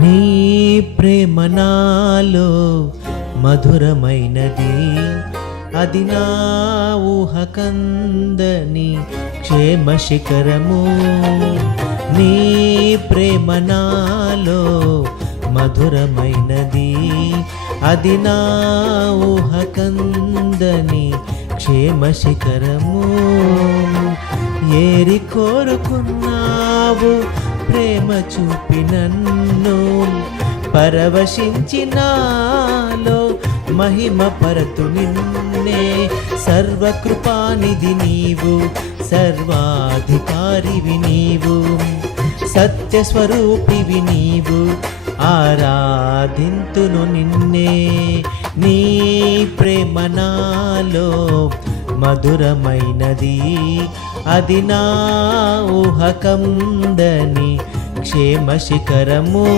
నీ ప్రేమ నాలో మధురమైనది, అది నా ఊహకందని క్షేమ శిఖరము. నీ ప్రేమ నాలో మధురమైనది, అది నా ఊహకందని క్షేమ శిఖరము. ఏరి కోరుకున్నావు ప్రేమ చూపి నన్ను, పరవశించినాలో మహిమ పరతు నిన్నే. సర్వకృపానిధి నీవు, సర్వాధికారివి నీవు, సత్యస్వరూపివి నీవు, ఆరాధింతును నిన్నే. నీ ప్రేమ నాలో మధురమైనది, అది నా ఊహకందని క్షేమ శిఖరము.